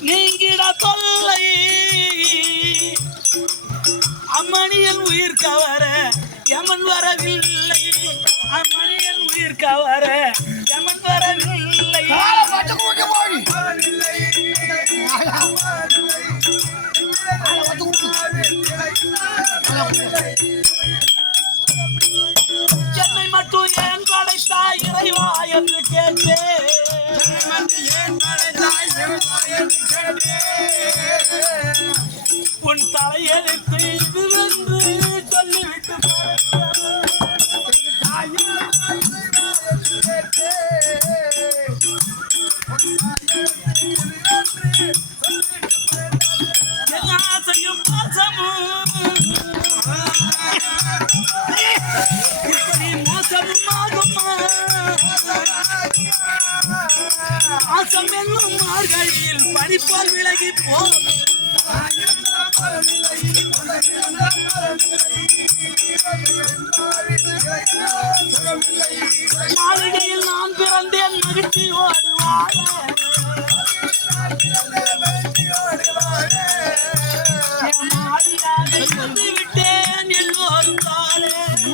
நீங்கிட தொல்லை. அம்மணியன் உயிர் கவர யமன் வரவில்லை. அம்மணியன் உயிர் கவர என்னை மட்டும் ஏன் படைத்தாய் இறைவா என்று கேட்டேன். உன் தலையெழுத்து இதுவென்று சொல்லிவிட்டு இப்படி மோசமும் ஆகுமா ஆசம் என்னும் மார்கழியில் படிப்பால் விலகி போ மாளிகையில் நான் பிறந்தேன் மகிழ்ச்சி ஓடுவாழ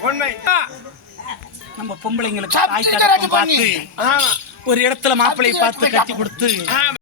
உண்மை. நம்ம பொம்பளைங்களுக்கு தாய் தகப்பன் பார்த்து. ஒரு இடத்துல மாப்பிள்ளை பார்த்து கட்டி கொடுத்து